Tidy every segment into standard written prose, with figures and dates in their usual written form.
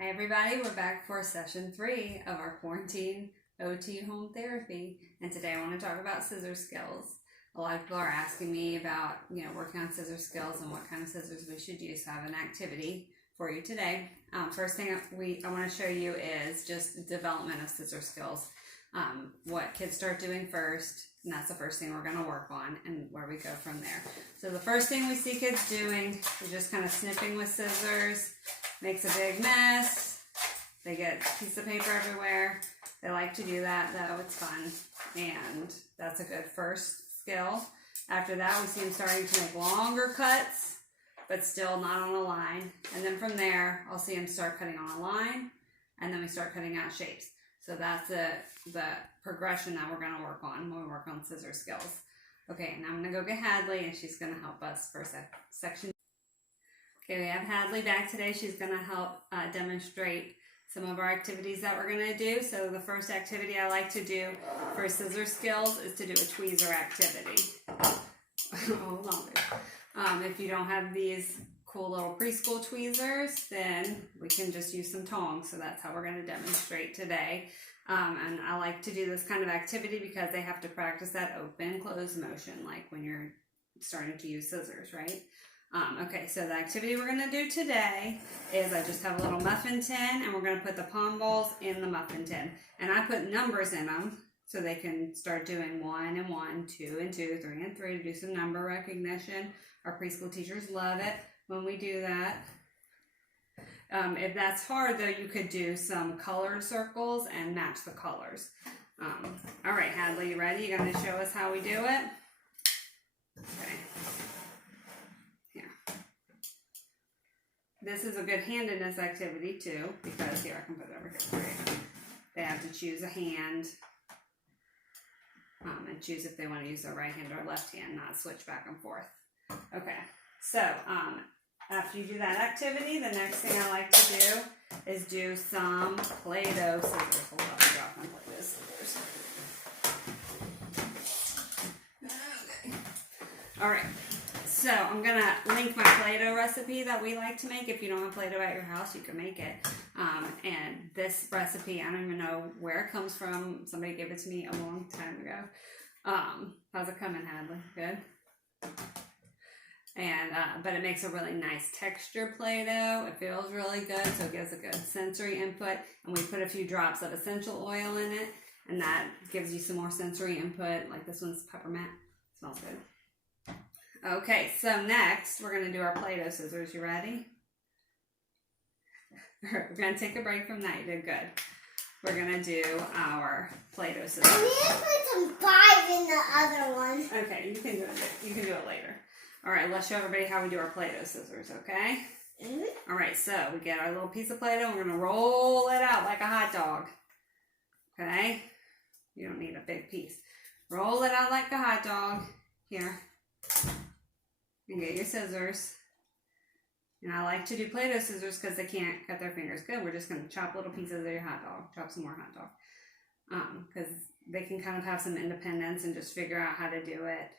Hi everybody, we're back for session 3 of our quarantine OT home therapy, and today I want to talk about scissor skills. A lot of people are asking me about, working on scissor skills and what kind of scissors we should use, so I have an activity for you today. First thing I want to show you is just the development of scissor skills, what kids start doing first, and that's the first thing we're going to work on and where we go from there. So the first thing we see kids doing is just kind of snipping with scissors. Makes a big mess. They get a piece of paper everywhere. They like to do that though, it's fun. And that's a good first skill. After that, we see them starting to make longer cuts, but still not on a line. And then from there, I'll see them start cutting on a line, and then we start cutting out shapes. So that's the progression that we're gonna work on when we work on scissor skills. Okay, now I'm gonna go get Hadley, and she's gonna help us for section. Okay, we have Hadley back today. She's going to help demonstrate some of our activities that we're going to do. So the first activity I like to do for scissor skills is to do a tweezer activity. Hold on. If you don't have these cool little preschool tweezers, then we can just use some tongs. So that's how we're going to demonstrate today. And I like to do this kind of activity because they have to practice that open-close motion, like when you're starting to use scissors, right? Okay, so the activity we're going to do today is I just have a little muffin tin, and we're going to put the palm balls in the muffin tin. And I put numbers in them so they can start doing 1 and 1, 2 and 2, 3 and 3 to do some number recognition. Our preschool teachers love it when we do that. If that's hard, though, you could do some colored circles and match the colors. All right, Hadley, you ready? You're going to show us how we do it? Okay. This is a good handedness activity too, because here, I can put it over here for you. They have to choose a hand and choose if they want to use their right hand or left hand, not switch back and forth. Okay, so after you do that activity, the next thing I like to do is do some Play-Doh scissors. Hold on, drop my Play-Doh scissors. Okay. All right. So I'm going to link my Play-Doh recipe that we like to make. If you don't have Play-Doh at your house, you can make it. And this recipe, I don't even know where it comes from. Somebody gave it to me a long time ago. How's it coming, Hadley? Good? And but it makes a really nice texture Play-Doh. It feels really good, so it gives a good sensory input. And we put a few drops of essential oil in it, and that gives you some more sensory input. Like this one's peppermint. Smells good. Okay, so next we're going to do our Play-Doh scissors. You ready? We're going to take a break from that. You did good. We're going to do our Play-Doh scissors. I need to put some buys in the other one. Okay, you can do it. You can do it later. All right, let's show everybody how we do our Play-Doh scissors, okay? All right, so we get our little piece of Play-Doh, and we're going to roll it out like a hot dog. Okay? You don't need a big piece. Roll it out like a hot dog. Here. And get your scissors. And I like to do Play-Doh scissors because they can't cut their fingers. Good, we're just going to chop little pieces of your hot dog. Chop some more hot dog. Because they can kind of have some independence and just figure out how to do it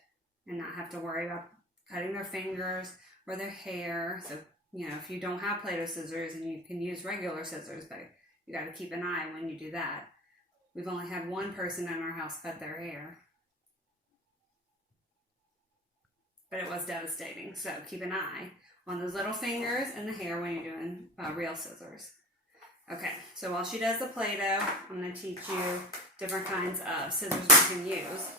and not have to worry about cutting their fingers or their hair. So, if you don't have Play-Doh scissors, and you can use regular scissors, but you got to keep an eye when you do that. We've only had one person in our house cut their hair. But it was devastating, so keep an eye on those little fingers and the hair when you're doing real scissors. Okay, so while she does the Play-Doh, I'm going to teach you different kinds of scissors we can use.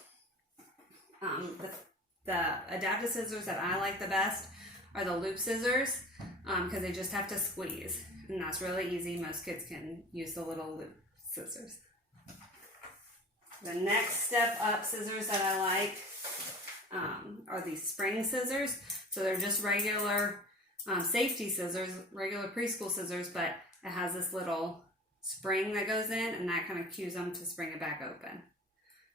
The adaptive scissors that I like the best are the loop scissors, because they just have to squeeze, and that's really easy. Most kids can use the little loop scissors. The next step up scissors that I like are these spring scissors. So they're just regular safety scissors, regular preschool scissors, but it has this little spring that goes in, and that kind of cues them to spring it back open.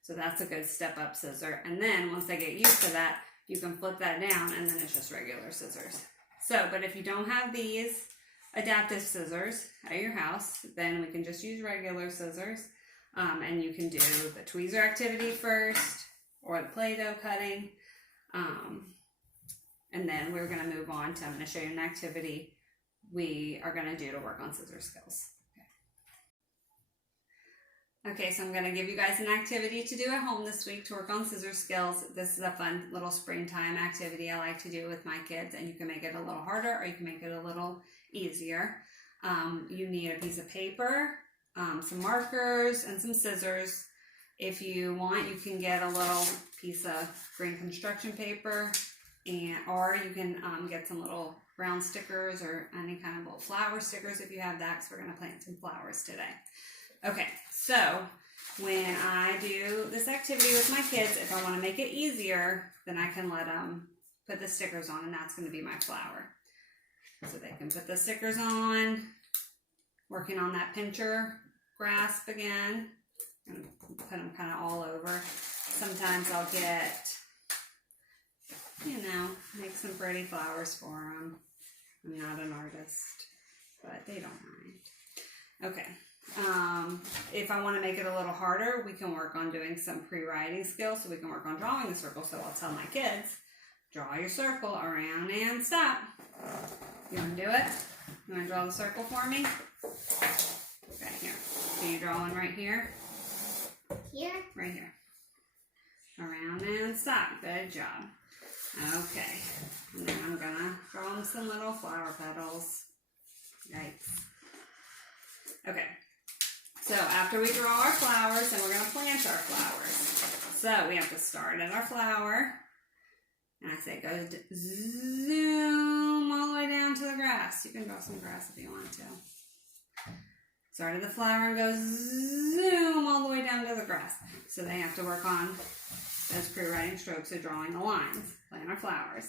So that's a good step up scissor. And then once they get used to that, you can flip that down, and then it's just regular scissors. So, but if you don't have these adaptive scissors at your house, then we can just use regular scissors. And you can do the tweezer activity first, or the Play-Doh cutting. And then we're going to move on to, I'm going to show you an activity we are going to do to work on scissor skills. Okay, so I'm going to give you guys an activity to do at home this week to work on scissor skills. This is a fun little springtime activity I like to do with my kids, and you can make it a little harder or you can make it a little easier. You need a piece of paper, some markers, and some scissors. If you want, you can get a little piece of green construction paper, or you can get some little round stickers or any kind of little flower stickers if you have that, because we're going to plant some flowers today. Okay, so when I do this activity with my kids, if I want to make it easier, then I can let them put the stickers on, and that's going to be my flower. So they can put the stickers on, working on that pincher grasp again, and put them kind of all over. Sometimes I'll get, make some pretty flowers for them. I'm not an artist, but they don't mind. Okay. If I want to make it a little harder, we can work on doing some pre-writing skills, so we can work on drawing the circle. So I'll tell my kids, draw your circle around and stop. You want to do it? You want to draw the circle for me? Okay, here. So you draw one right here? Here? Right here. Around and stop. Good job. Okay. And then I'm going to draw them some little flower petals. Yikes. Okay. So after we draw our flowers, then we're going to plant our flowers. So we have to start at our flower. And I say go zoom all the way down to the grass. You can draw some grass if you want to. Start at the flower and go zoom all the way down to the grass. So they have to work on those pre-writing strokes of drawing the lines. Plant our flowers.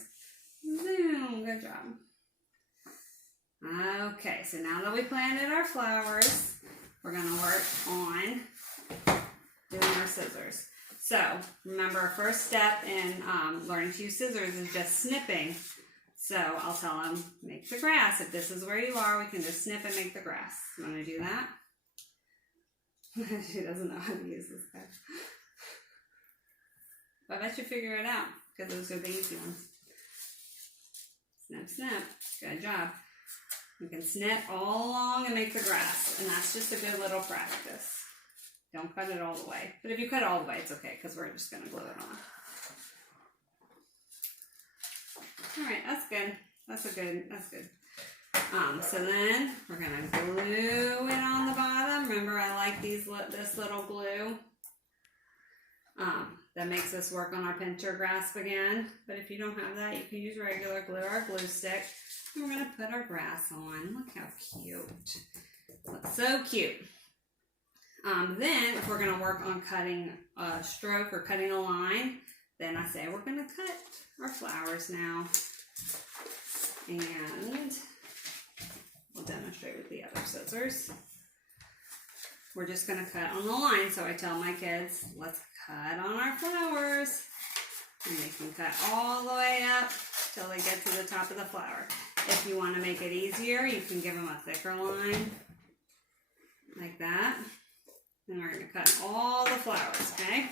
Zoom. Good job. Okay, so now that we planted our flowers, we're going to work on doing our scissors. So, remember, our first step in learning to use scissors is just snipping. So, I'll tell them, make the grass. If this is where you are, we can just snip and make the grass. You want to do that? She doesn't know how to use this guy. But I bet you figure it out, because those are the easy ones. Snip, snip. Good job. You can snip all along and make the grass, and that's just a good little practice. Don't cut it all the way. But if you cut it all the way, it's okay, because we're just going to glue it on. Alright, that's good. That's good. So then, we're going to glue it on the bottom. Remember, I like this little glue. That makes us work on our pincher grasp again. But if you don't have that, you can use regular glue or a glue stick. And we're going to put our grass on. Look how cute. Looks so cute. Then, if we're going to work on cutting a stroke or cutting a line, then I say we're going to cut our flowers now. And we'll demonstrate with the other scissors. We're just going to cut on the line. So I tell my kids, let's cut on our flowers. And they can cut all the way up till they get to the top of the flower. If you want to make it easier, you can give them a thicker line. Like that. And we're going to cut all the flowers, okay?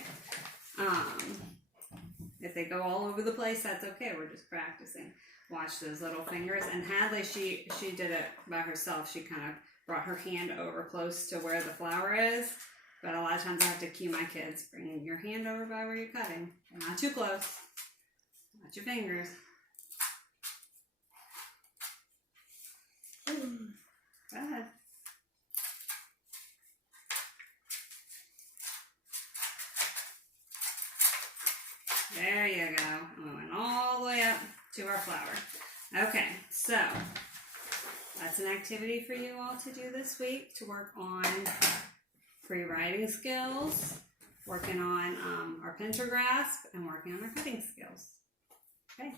If they go all over the place, that's okay. We're just practicing. Watch those little fingers. And Hadley, she did it by herself. She kind of brought her hand over close to where the flower is. But a lot of times I have to cue my kids. Bring your hand over by where you're cutting. Not too close. Watch your fingers. Go ahead. There you go. And we went all the way up to our flower. Okay, so that's an activity for you all to do this week to work on pre-writing skills, working on our pincher grasp, and working on our cutting skills. Okay.